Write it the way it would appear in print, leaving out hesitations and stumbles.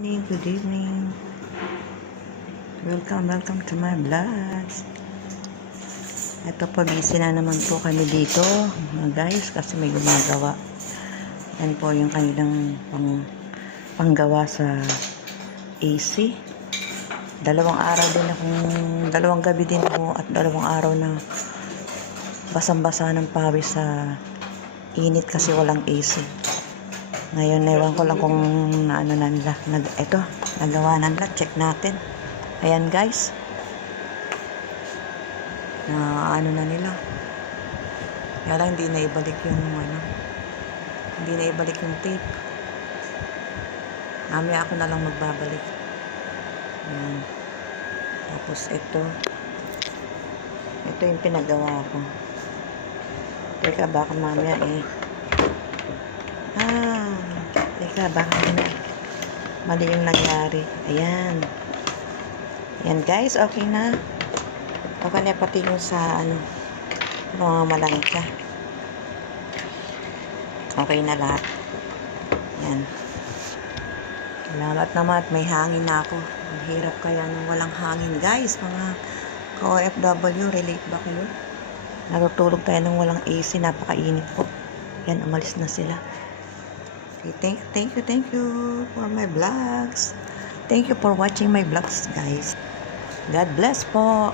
Good evening. Welcome to my vlogs. Ito po, busy na naman po kami dito, mga guys, kasi may gumagawa. Yan po yung kanilang panggawa sa AC. Dalawang gabi din po at 2 araw na basang-basa ng pawis sa init kasi walang AC. Ngayon, ewan ko lang kung ano na nila. Nagawa na nila. Check natin. Ayan, guys. Ano na nila. Kaya lang, hindi na ibalik yung tape. Mamaya ako na lang magbabalik. Ayan. Tapos, ito yung pinagawa ko. Teka, baka mamaya baka mali yung nangyari. Ayan guys, okay na pati yung sa mga malangka, okay na lahat. Yan, salamat naman at may hangin na ako. Ang hirap kaya nung walang hangin, guys. Mga ka-OFW, relate ba kayo? Natutulog tayo nung walang AC, napakainit po. Yan, umalis na sila. Okay, thank you for my vlogs. Thank you for watching my vlogs, guys. God bless po.